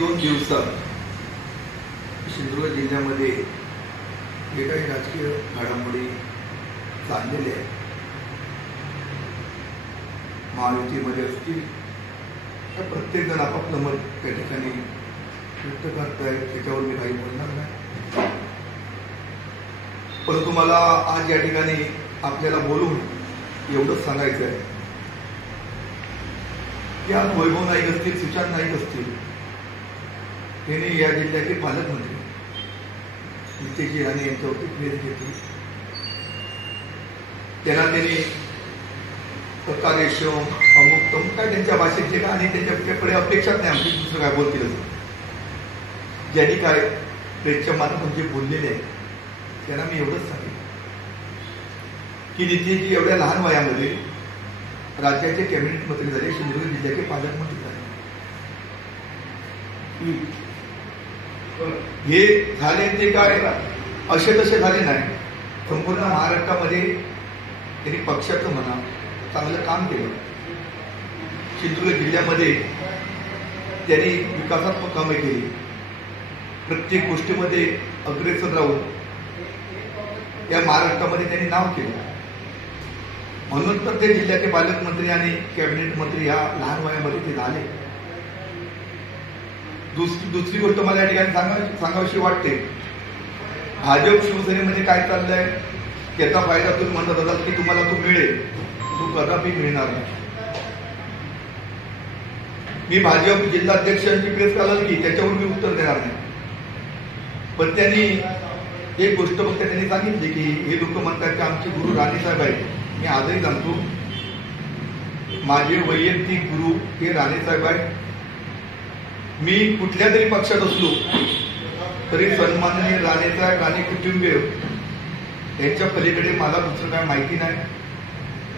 2 दिवसात सिंधुदुर्ग जिल्ह्यामध्ये जे काही राजकीय घडामोडी चाललेल्या आहेत, महायुतीमध्ये असतील तर प्रत्येकजण आपापलं मत त्या ठिकाणी व्यक्त करतायत, त्याच्यावर मी काही बोलणार नाही. परंतु मला आज या ठिकाणी आपल्याला बोलून एवढंच सांगायचं आहे की आज वैभव नाईक असतील, सुशांत नाईक असतील, त्यांनी या जिल्ह्याचे पालकमंत्री नितेश राणे यांच्यावरती प्रेस घेतली. त्यांनी प्रकारेशम अमुक तमुक काय त्यांच्या भाषेतले का आणि त्यांच्याकडे अपेक्षाच नाही आमची दुसरं काय बोलतील. ज्यांनी काय प्रेसच्या माध्यमातून जे बोललेले आहे त्यांना मी एवढंच सांगेन की नितेशजी एवढ्या लहान वयामध्ये राज्याचे कॅबिनेट मंत्री झाले, सिंधुदुर्ग जिल्ह्याचे पालकमंत्री झाले. हे झाले ते काय असे तसे झाले नाही. संपूर्ण महाराष्ट्रामध्ये त्यांनी पक्षाचं म्हणा चांगलं काम केलं. सिंधुदुर्ग जिल्ह्यामध्ये त्यांनी विकासात्मक कामे केली. प्रत्येक गोष्टीमध्ये अग्रेसर राहून या महाराष्ट्रामध्ये त्यांनी नाव केलं. म्हणून तर ते जिल्ह्याचे पालकमंत्री आणि कॅबिनेट मंत्री ह्या लहान वयामध्ये ते झाले. दुसरी गोष्ट मला या ठिकाणी सांगावीशी वाटते, भाजप शिवसेनेमध्ये काय चाललंय त्याचा फायदा तुम्ही म्हणत असाल की तुम्हाला तो मिळेल, तो कदापि मिळणार नाही. मी भाजप जिल्हाध्यक्षांची प्रेस काढली त्याच्यावर मी उत्तर देणार नाही. पण त्यांनी एक गोष्ट फक्त त्यांनी सांगितली की हे लोक म्हणतात की आमचे गुरु राणेसाहेब आहेत. मी आजही सांगतो, माझे वैयक्तिक गुरु हे राणेसाहेब आहेत. मी कुठल्या तरी पक्षात असलो तरी सन्माननीय राणेसाहेब, राणे कुटुंबीय यांच्या पलीकडे मला दुसरं काय माहिती नाही.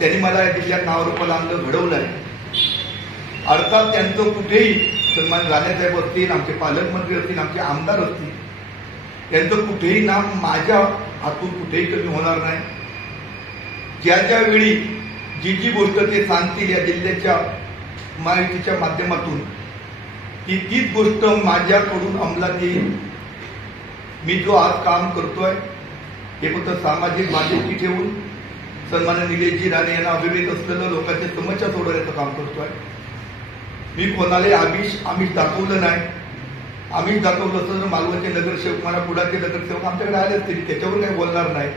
त्यांनी मला या जिल्ह्यात नावरूपाला आणलं, घडवलं आहे. अर्थात त्यांचं कुठेही सन्मान राणेसाहेब असतील, आमचे पालकमंत्री असतील, आमचे आमदार असतील, त्यांचं कुठेही नाम माझ्या हातून कुठेही कमी होणार नाही. ज्या ज्या वेळी जी जी गोष्ट ते सांगतील या जिल्ह्याच्या महायुतीच्या माध्यमातून की तीच गोष्ट माझ्याकडून अंमलात येईल. मी जो आज काम करतोय हे फक्त सामाजिक बांधिलकी ठेवून सन्माननीय निलेशजी राणे यांना अभिप्रेत असलेलं लोकांच्या समस्या सोडवण्याचं काम करतोय. मी कोणाला आमिष दाखवलं नाही. आमिष दाखवलं असतं तर मालवणचे नगरसेवक, मला पुण्याचे नगरसेवक आमच्याकडे आले असतील, त्याच्यावर काही बोलणार नाही.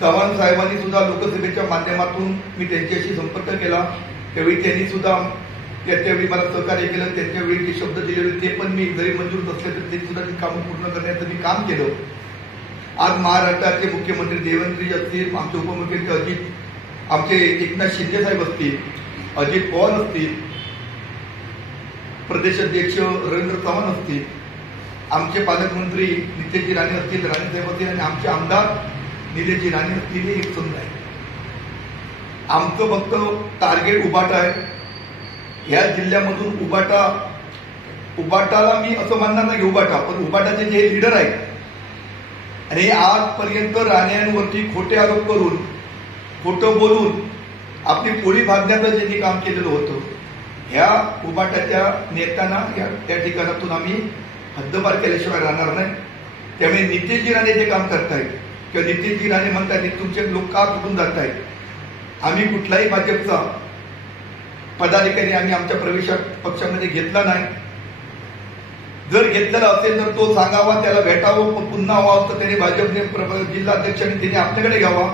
चव्हाण साहेबांनी सुद्धा लोकसभेच्या माध्यमातून मी त्यांच्याशी संपर्क केला, त्यावेळी त्यांनी सुद्धा त्यावेळी मला सहकार्य केलं. त्यांच्यावेळी जे शब्द दिले होते ते पण मी जरी मंजूर नसले तर ते सुद्धा कामं पूर्ण करण्याचं मी काम केलं. आज महाराष्ट्राचे मुख्यमंत्री देवेंद्रजी असतील, आमचे उपमुख्यमंत्री आमचे एकनाथ शिंदे साहेब असतील, अजित पवार असतील, प्रदेशाध्यक्ष रवींद्र चव्हाण असतील, आमचे पालकमंत्री नितेशजी राणे असतील, राणेसाहेब असतील आणि आमचे आमदार निलेशजी राणे असतील, हे एक संघ आहे. आमचं फक्त टार्गेट उबाटा आहे. या जिल्ह्यामधून उबाटाला मी असं म्हणणार नाही उबाटा, पण उबाटाचे जे लीडर आहेत आणि आजपर्यंत राण्यांवरती खोटे आरोप करून, खोटं बोलून आपली पोळी भागण्याचं ज्यांनी काम केलेलं होतं, ह्या उबाटाच्या नेत्यांना त्या ठिकाणातून आम्ही हद्दपार केल्याशिवाय राहणार नाही. त्यामुळे नितेशजी राणे जे काम करतायत किंवा नितेशजी राणे म्हणतायत तुमचे लोक का कुठून जात आहेत, आम्ही कुठलाही भाजपचा पदाधिकारी आम्ही आमच्या पक्षामध्ये घेतला नाही. जर घेतलेला असेल तर तो सांगावा, त्याला भेटावं, पुन्हा व्हावं तर त्याने भाजपने जिल्हाध्यक्षांनी त्याने आपल्याकडे घ्यावा.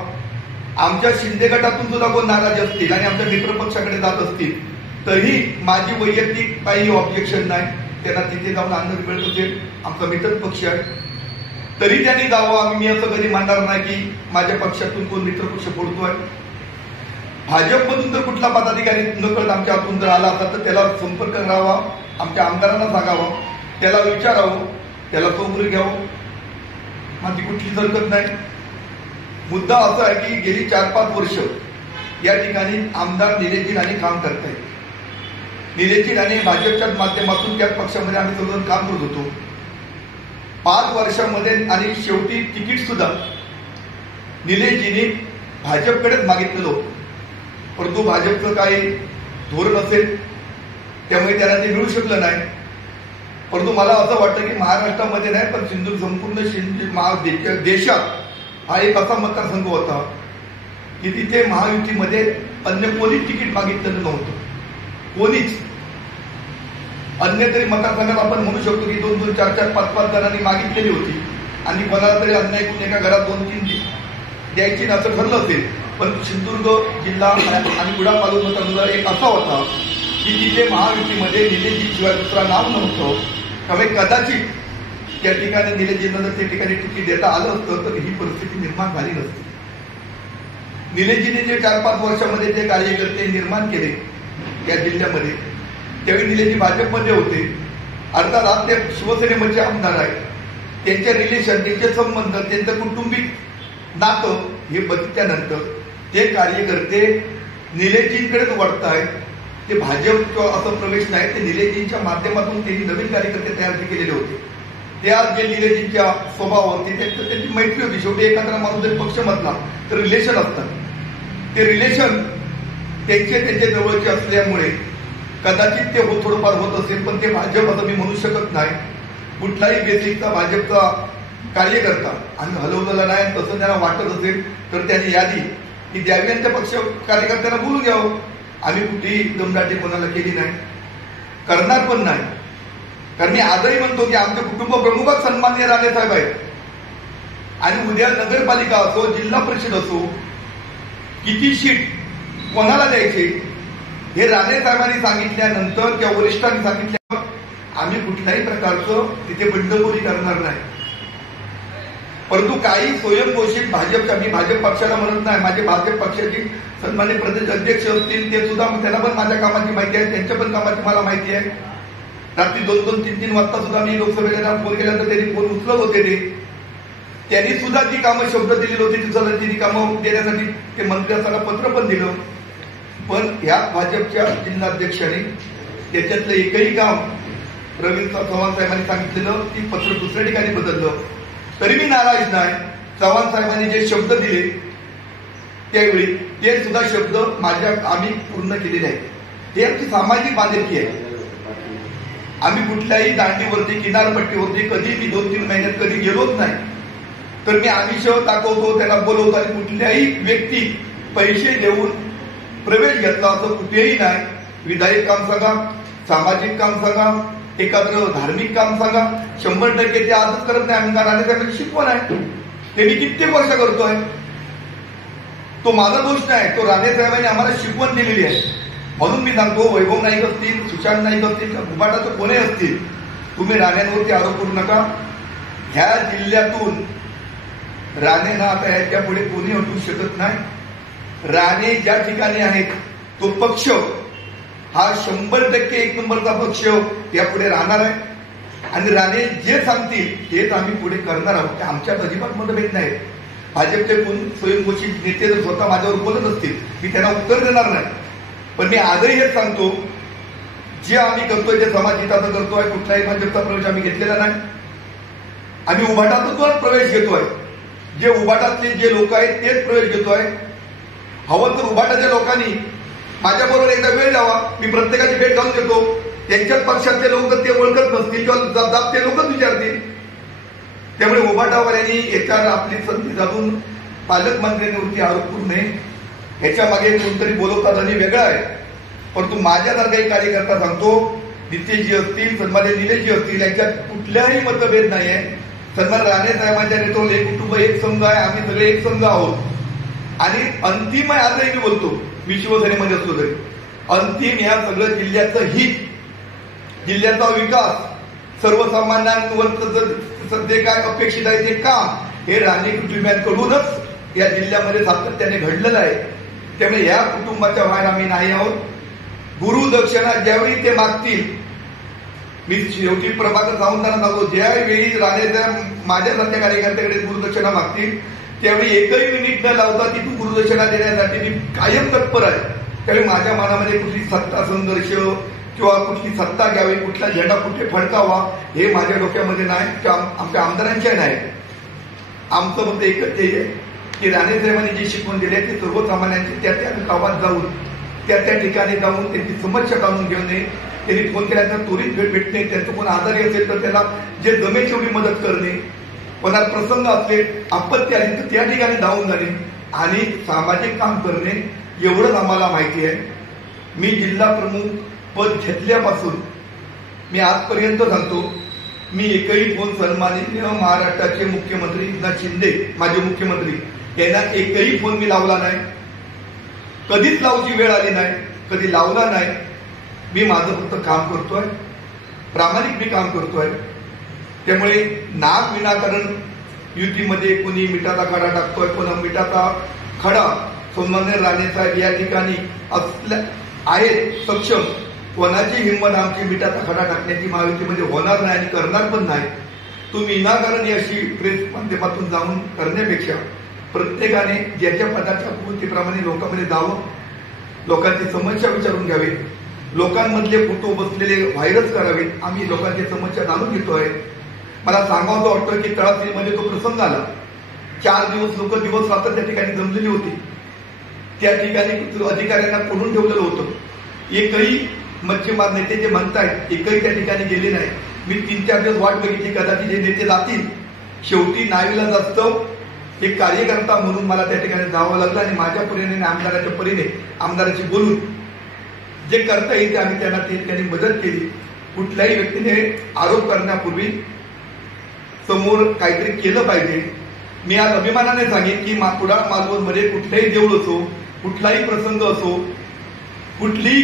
आमच्या शिंदे गटातून सुद्धा कोण नाराज असतील आणि आमच्या मित्रपक्षाकडे जात असतील तरी माझी वैयक्तिक काही ऑब्जेक्शन नाही. त्यांना तिथे जाऊन अन्न मिळत असेल, आमचा मित्र पक्ष आहे, तरी त्यांनी जावं. मी असं कधी मानणार नाही की माझ्या पक्षातून कोण मित्रपक्ष फोडतोय. भाजपमधून जर कुठला पदाधिकारी नकळत आमच्या हातून जर आला असता तर त्याला संपर्क करावा, आमच्या आमदारांना सांगावं, त्याला विचारावं, त्याला चौकशी घ्यावं. माझी कुठलीच हरकत नाही. मुद्दा असा आहे की गेली 4-5 वर्ष या ठिकाणी आमदार निलेशजी राणे काम करतायत. निलेशजी राणे भाजपच्या माध्यमातून त्या पक्षामध्ये आम्ही सगळं काम करत होतो. 5 वर्षामध्ये आणि शेवटी तिकीट सुद्धा निलेशजींनी भाजपकडेच मागितलेलं होतं. परंतु भाजपचं काही धोरण असेल त्यामुळे त्यांना ते मिळू शकलं नाही. परंतु मला असं वाटतं की महाराष्ट्रामध्ये नाही पण संपूर्ण देशात हा एक असा मतदारसंघ होता की तिथे महायुतीमध्ये अन्य कोणीच तिकीट मागितलेलं नव्हतं. कोणीच. अन्य तरी मतदारसंघात आपण म्हणू शकतो की 2-2, 4-4, 5-5 जणांनी मागितलेली होती आणि कोणाला तरी अन्याय करून एका घरात 2-3 द्यायची असं ठरलं असेल. पण सिंधुदुर्ग जिल्हा आणि कुडाळ पालघर मतदारसंघ एक असा होता की तिथे महायुतीमध्ये निलेशजीशिवाय दुसरा नाव नव्हतं. त्यामुळे कदाचित त्या ठिकाणी निलेशजींना जर त्या ठिकाणी तिकीट देता आलं असतं तर ही परिस्थिती निर्माण झाली नसती. निलेशजीने जे 4-5 वर्षामध्ये जे कार्यकर्ते निर्माण केले या जिल्ह्यामध्ये, त्यावेळी निलेशजी भाजपमध्ये होते. अर्थात ते शिवसेनेमध्ये आमदार आहेत. त्यांच्या रिलेशन, त्यांचे संबंध, त्यांचं कुटुंबिक नातं हे बघितल्यानंतर ते कार्यकर्ते निलेशजींकडेच वळतायत. ते भाजप किंवा असं प्रवेश नाही, ते निलेशजींच्या माध्यमातून त्यांनी नवीन कार्यकर्ते तयार केलेले होते. ते आज जे निलेशजींच्या स्वभावावरती त्यांची मैत्री होती. शेवटी एखादा माणूस जरी पक्षमधला तर रिलेशन असतात. ते रिलेशन त्यांचे जवळचे असल्यामुळे कदाचित ते थोडंफार होत असेल, पण ते भाजप असं मी म्हणू शकत नाही. कुठलाही बेसिकचा भाजपचा कार्यकर्ता आम्ही हलवलेला नाही. तसं त्यांना वाटत असेल तर त्यांनी यादी ही द्यावी आणि त्या पक्ष कार्यकर्त्यांना बोलून घ्यावं. आम्ही कुठलीही दमदाटी कोणाला केली नाही, करणार पण नाही. कारण मी आजही म्हणतो की आमचे कुटुंब प्रमुखच सन्माननीय राणे साहेब आहेत. आणि उद्या नगरपालिका असो, जिल्हा परिषद असो, किती सीट कोणाला द्यायचे हे राणे साहेबांनी सांगितल्यानंतर किंवा वरिष्ठांनी सांगितल्यावर आम्ही कुठल्याही प्रकारचं तिथे बंडखोरी करणार नाही. परंतु काही स्वयंघोषित भाजपच्या, मी भाजप पक्षाला म्हणत नाही, माझे भाजप पक्षाचे सन्मान्य प्रदेश अध्यक्ष असतील ते सुद्धा, त्यांना पण माझ्या कामाची माहिती आहे, त्यांच्या पण कामाची मला माहिती आहे. रात्री 2-2, 3-3 वाजता सुद्धा मी लोकसभेला फोन केल्यानंतर त्यांनी फोन उचलत होते. त्यांनी सुद्धा जी कामं शब्द दिलेली होती तिथं कामं देण्यासाठी ते मंत्र्यांना पत्र पण दिलं. पण ह्या भाजपच्या जिल्हाध्यक्षांनी त्याच्यातलं एकही काम रवींद्र चव्हाण साहेबांनी सांगितलेलं ती पत्र दुसऱ्या ठिकाणी बदललं. तरी मी नाराज नाही. चव्हाण साहेबांनी जे शब्द दिले त्यावेळी ते सुद्धा शब्द आम्ही पूर्ण केलेले आहेत. हे आमची सामाजिक बांधिलकी आहे. आम्ही कुठल्याही दांडीवरती, किनारपट्टीवरती कधी मी 2-3 महिन्यात कधी गेलोच नाही. तर मी आमिष दाखवतो, त्यांना बोलवतो आणि कुठल्याही व्यक्ती पैसे देऊन प्रवेश घेतला असं कुठेही नाही. विधायक काम सांगा, सामाजिक काम सांगा, एखादं धार्मिक काम सांगा, 100% ते आजच करत नाही. आम्ही राणे साहेबांची शिकवण आहे, ते मी कित्येक वर्ष करतोय. तो माझा दोष नाही, तो राणे साहेबांनी आम्हाला शिकवण दिलेली आहे. म्हणून मी सांगतो, वैभव नाईक असतील, सुशांत नाईक असतील, घुबाटाचं कोणी असतील, तुम्ही राण्यांवरती आरोप करू नका. ह्या जिल्ह्यातून राणेंना आता ह्याच्या पुढे कोणी हटवू शकत नाही. राणे ज्या ठिकाणी आहेत तो पक्ष हा 100% एक नंबरचा पक्ष यापुढे राहणार आहे. आणि राणे जे सांगतील तेच आम्ही पुढे करणार आहोत. आमच्यात अजिबात मतभेद नाही. भाजपचे कोण स्वयंघोषित नेते जर स्वतः माझ्यावर बोलत असतील मी त्यांना उत्तर देणार नाही. पण मी आजही हेच सांगतो, जे आम्ही करतोय ते समाजहिताचं करतोय. कुठलाही भाजपचा प्रवेश आम्ही घेतलेला नाही. आम्ही उभाटातूनच प्रवेश घेतोय. जे उभाटातले जे लोक आहेत तेच प्रवेश घेतोय. हवं तर उभाटाच्या लोकांनी माझ्याबरोबर एकदा वेळ द्यावा, मी प्रत्येकाची भेट घालून देतो. त्यांच्याच पक्षातले लोक ते ओळखत नसतील किंवा ते लोकच विचारतील. त्यामुळे उभाटावाल्यांनी याच्यावर आपली संधी साधून पालकमंत्र्यांवरती आरोप करू नये. ह्याच्या मागे कोणतरी बोलवतात आणि वेगळं आहे. परंतु माझ्यासारखा एक कार्यकर्ता सांगतो, नितेशजी असतील, सन्मान्य निलेशजी असतील, यांच्यात कुठल्याही मतभेद नाही आहे. सन्मान राणे साहेबांच्या नेतृत्वात एक कुटुंब, एक संघ आहे. आम्ही सगळे एक संघ आहोत. आणि अंतिम आजही मी बोलतो, मी शिवसेनेमध्ये असलो तरी अंतिम या सगळं जिल्ह्याचं हित, जिल्ह्याचा विकास, सर्वसामान्यांवर सध्या काय अपेक्षित आहे ते काम हे राणे कुटुंबियांकडूनच या जिल्ह्यामध्ये सातत्याने घडलेलं आहे. त्यामुळे या कुटुंबाच्या बाहेर आम्ही नाही आहोत. गुरुदक्षिणा ज्यावेळी ते मागतील, मी शेवटी प्रभाकर सावंतांना सांगतो, ज्यावेळी राणेच्या माझ्यासारख्या कार्यकर्त्याकडे गुरुदक्षिणा मागतील त्यावेळी एकही मिनिट न लावता ती गुरुदक्षिणा देण्यासाठी मी कायम तत्पर आहे. त्यावेळी माझ्या मनामध्ये कुठली सत्ता संघर्ष किंवा कुठली सत्ता घ्यावी, कुठला झेंडा कुठे फडकावा हे माझ्या डोक्यामध्ये नाही, आमच्या आमदारांच्या नाही. आमचं फक्त एकच ध्येय आहे की राणे साहेबांनी जी शिकवण दिली आहे ती सर्वसामान्यांची त्या गावात जाऊन त्या ठिकाणी जाऊन त्यांची समस्या काढून घेऊन त्यांनी फोन केल्यानंतर त्वरित भेट भेटणे, त्यांचं कोण आजारी असेल तर त्याला जे जमेल तेवढी मदत करणे, कोणाला प्रसंग असले, आपत्ती आली तर त्या ठिकाणी धावून जाणे आणि सामाजिक काम करणे, एवढंच आम्हाला माहिती आहे. मी जिल्हा प्रमुख पद घेतल्यापासून मी आजपर्यंत सांगतो, मी एकही फोन सन्माननीय महाराष्ट्राचे मुख्यमंत्री एकनाथ शिंदे माझे मुख्यमंत्री यांना एकही फोन मी लावला नाही. कधीच लावची वेळ आली नाही, कधी लावला नाही. मी माझं फक्त काम करतोय, प्रामाणिक मी काम करतोय. त्यामुळे नाक विनाकारण युतीमध्ये कोणी मिठाचा खडा टाकतोय, कोणा मिठाचा खडा सन्माननीय राणे साहेब या ठिकाणी असल्या आहेत सक्षम. कोणाची हिंमत आमची मिठाचा खडा टाकण्याची महायुतीमध्ये होणार नाही आणि करणार पण नाही. तुम्ही विनाकारण अशी प्रेस माध्यमातून जाऊन करण्यापेक्षा प्रत्येकाने ज्याच्या पदाच्या पूर्तीप्रमाणे लोकांमध्ये जावं, लोकांची समस्या विचारून घ्यावी, लोकांमधले फोटो बसलेले व्हायरस करावेत. आम्ही लोकांची समस्या जाणून घेतोय. मला सांगावं वाटतं की तळासरीमध्ये तो प्रसंग आला. 4 दिवस लोक दिवस रात्र त्या ठिकाणी जमलेली होती. त्या ठिकाणी अधिकाऱ्यांना कोणून ठेवलेलं होतं. एकही मच्छीमार नेते जे म्हणतायत एकही त्या ठिकाणी गेले नाही. मी 3-4 दिवस वाट बघितली, कदाचित हे नेते जातील. शेवटी नाईलाज असतं, एक कार्यकर्ता म्हणून मला त्या ठिकाणी जावं लागलं आणि माझ्या परीने आमदाराच्या परीने आमदाराशी बोलून जे करता येईल ते आम्ही त्यांना त्या ठिकाणी मदत केली. कुठल्याही व्यक्तीने आरोप करण्यापूर्वी समोर काहीतरी केलं पाहिजे. मी आज अभिमानाने सांगेन की कुडाळ मालवणमध्ये कुठल्याही देऊळ असो, कुठलाही प्रसंग असो, कुठलीही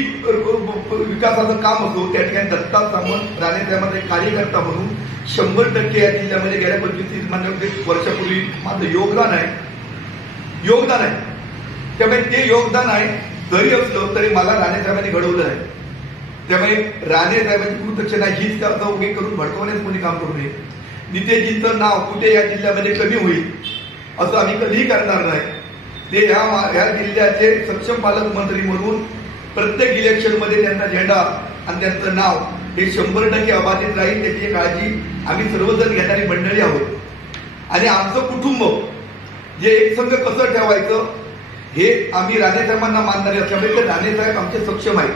विकासाचं काम असो, त्या ठिकाणी दत्ता सामंत राणेसाहेबांचा एक कार्यकर्ता म्हणून 100% या जिल्ह्यामध्ये गेल्या 25 वर्षापूर्वी माझं योगदान आहे. त्यामुळे ते योगदान आहे जरी असलं तरी मला राणेसाहेबांनी घडवलं आहे. त्यामुळे राणेसाहेबांची कृतज्ञता हीच त्याचा उगे करून भडकवण्यास कोणी काम करू नये. नितेशजींचं नाव कुठे या जिल्ह्यामध्ये कमी होईल असं आम्ही कधीही करणार नाही. ते ह्या जिल्ह्याचे सक्षम पालकमंत्री म्हणून प्रत्येक इलेक्शनमध्ये त्यांचा झेंडा आणि त्यांचं नाव हे 100% अबाधित राहील. त्याची काळजी आम्ही सर्वजण घेणारी मंडळी आहोत. आणि आमचं कुटुंब जे एकसंघ कसं ठेवायचं हे आम्ही राणेसाहेबांना मानणारे असल्यामुळे ते राणेसाहेब आमचे सक्षम आहेत.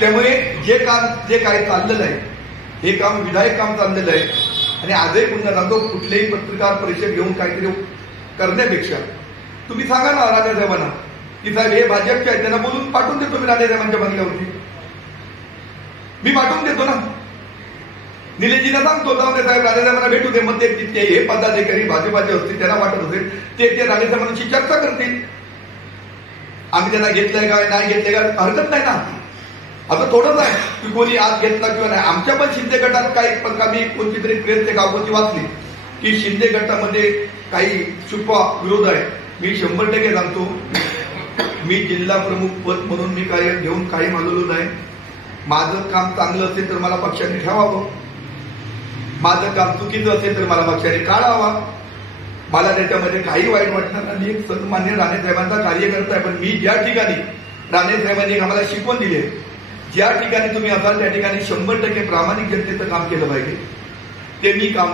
त्यामुळे जे काय चाललेलं आहे हे काम विधायक काम चाललेलं आहे. आणि आजही पुन्हा सांगतो, कुठलेही पत्रकार परिषद घेऊन काहीतरी करण्यापेक्षा तुम्ही सांगा ना राणेसाहेबांना की साहेब हे भाजपचे आहेत, त्यांना बोलून पाठवून देतो मी राणेसाहेबांच्या बंगल्यावरती. मी पाठवून देतो ना. निलेशजींना सांगतो जाऊन साहेब राणेसाहेबांना भेटू दे. मग ते हे पदाधिकारी भाजपाचे असतील, त्यांना वाटत असेल ते राणेसाहेबांशी चर्चा करतील. आम्ही त्यांना घेतलंय काय नाही घेतलंय काय हरकत नाही ना. असं थोडंच आहे की कोणी आज घेतला किंवा नाही. आमच्या पण शिंदे गटात काही मी कोणती तरी प्रेस ते गावची वाचली की शिंदे गटामध्ये काही छुपा विरोध आहे. मी 100% सांगतो, मी जिल्हा प्रमुख पद म्हणून मी काय घेऊन काही मागवलो नाही. माझं काम चांगलं असेल तर मला पक्षाने ठेवावं, माझं काम चुकीचं असेल तर मला पक्षाने काढावा. मला त्याच्यामध्ये काही वाईट वाटणार नाही. एक सन्मान्य राणेसाहेबांचा कार्यकर्ता आहे. पण मी ज्या ठिकाणी राणेसाहेबांनी आम्हाला शिकवण दिली आहे, ज्या ठिकाणी तुम्ही असाल त्या ठिकाणी 100% प्रामाणिक जनतेचं काम केलं पाहिजे. ते मी काम